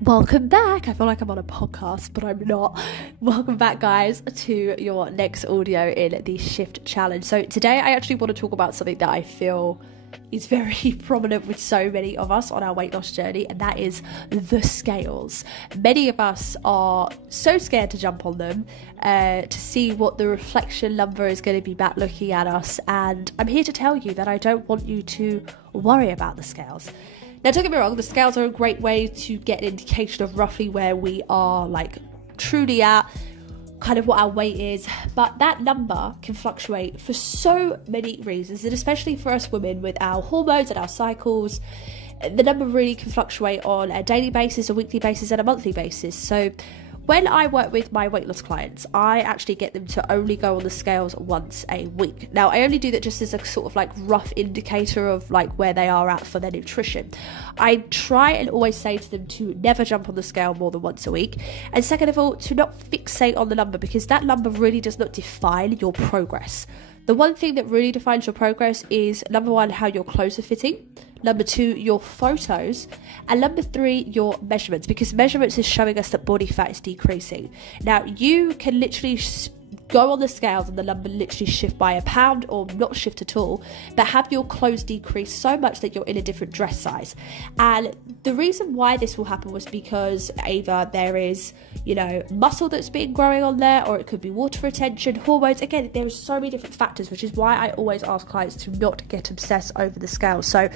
Welcome back. I feel like I'm on a podcast, but I'm not. Welcome back, guys, to your next audio in the Shift Challenge. So today I actually want to talk about something that I feel is very prominent with so many of us on our weight loss journey, and that is the scales. Many of us are so scared to jump on them to see what the reflection number is going to be back looking at us, and I'm here to tell you that I don't want you to worry about the scales. Now, don't get me wrong, the scales are a great way to get an indication of roughly where we are, like, truly at, kind of what our weight is, but that number can fluctuate for so many reasons, and especially for us women with our hormones and our cycles, the number really can fluctuate on a daily basis, a weekly basis, and a monthly basis. So when I work with my weight loss clients, I actually get them to only go on the scales once a week. Now, I only do that just as a sort of like rough indicator of like where they are at for their nutrition. I try and always say to them to never jump on the scale more than once a week. And second of all, to not fixate on the number, because that number really does not define your progress. The one thing that really defines your progress is, number one, how your clothes are fitting. Number two, your photos. And number three, your measurements, because measurements is showing us that body fat is decreasing. Now, you can literally go on the scales and the number literally shift by a pound or not shift at all, but have your clothes decrease so much that you're in a different dress size. And the reason why this will happen was because either there is, muscle that's been growing on there, or it could be water retention, hormones. Again, there are so many different factors, which is why I always ask clients to not get obsessed over the scales. So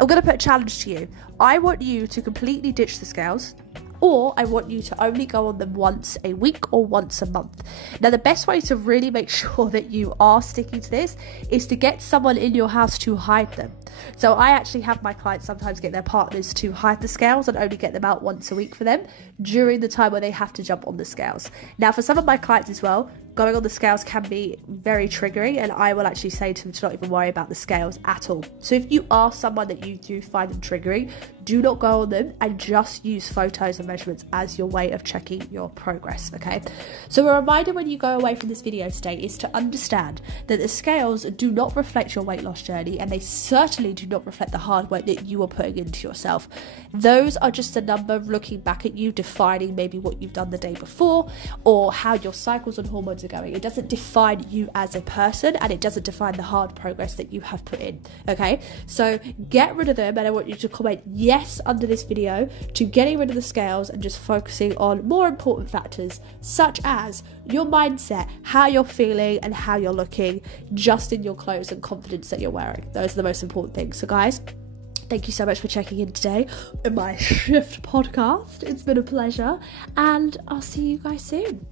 I'm going to put a challenge to you. I want you to completely ditch the scales, or I want you to only go on them once a week or once a month. Now, the best way to really make sure that you are sticking to this is to get someone in your house to hide them. So I actually have my clients sometimes get their partners to hide the scales and only get them out once a week for them during the time where they have to jump on the scales. Now, for some of my clients as well, going on the scales can be very triggering, and I will actually say to them to not even worry about the scales at all. So if you are someone that you do find them triggering, do not go on them and just use photos and measurements as your way of checking your progress, okay? So a reminder when you go away from this video today is to understand that the scales do not reflect your weight loss journey, and they certainly do not reflect the hard work that you are putting into yourself. Those are just a number looking back at you, defining maybe what you've done the day before or how your cycles and hormones are going. It doesn't define you as a person, and it doesn't define the hard progress that you have put in, okay? So get rid of them, and I want you to comment yes under this video to getting rid of the scales and just focusing on more important factors such as your mindset, how you're feeling and how you're looking just in your clothes and confidence that you're wearing. Those are the most important things. So guys, thank you so much for checking in today in my Shift podcast. It's been a pleasure, and I'll see you guys soon.